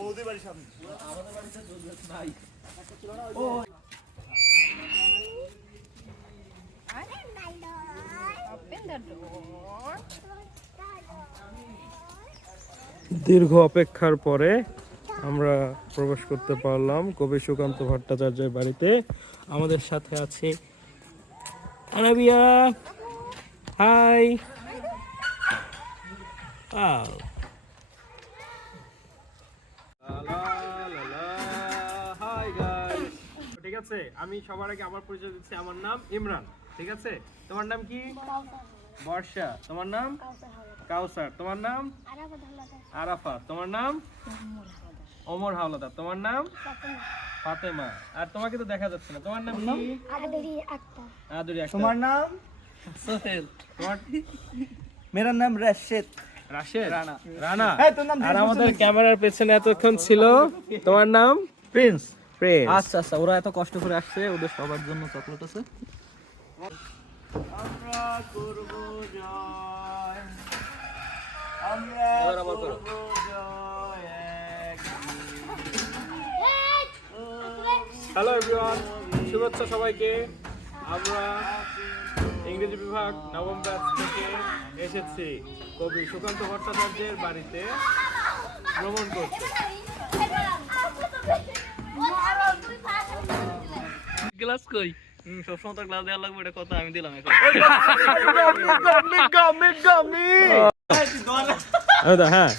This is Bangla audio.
বৌদির বাড়ির সামনে। আমাদের বাড়িতে দুধ নাই। দীর্ঘ অপেক্ষার পরে আমরা প্রবেশ করতে পারলাম কবি সুকান্ত ভট্টাচার্যের বাড়িতে। আমাদের সাথে আছে আনাবিয়া। হাই। ঠিক আছে, আমি সবার আগে আমার পরিচয় দিচ্ছি। আমার নাম ইমরান। ঠিক আছে, তোমার নাম কি? বর্ষা। তোমার নাম? কাউসার। তোমার নাম? আরাফাত। তোমার নাম? ওমর হাওলাদার। তোমার নাম? ফাতেমা। আর তোমাকে তো দেখা যাচ্ছে না, তোমার নাম কি? আদরি আক্তার। তোমার নাম? সোহেল। তোমার? মেরা নাম রাশেদ। রাশেদ। রানা। রানা। তোর নাম? আর আমাদের ক্যামেরার পেছনে এতক্ষণ ছিল, তোমার নাম? প্রিন্স। প্রিন্স। আচ্ছা আচ্ছা, ওরা এত কষ্ট করে আসছে, ওদের সবার জন্য চকলেট আছে। আমরা করব জয়, আমরা করব জয় হ্যালো এভরিওয়ান, শুভেচ্ছা সবাইকে। আমরা ইংরেজি বিভাগ নবম ব্যাচ থেকে এসেছি কবি সুকান্ত ভট্টাচার্যের বাড়িতে ভ্রমণ করতে। গ্লাস কই? সবসময় তো গ্লাস দেওয়া লাগবে, এটা কথা আমি দিলাম এখন। হ্যাঁ,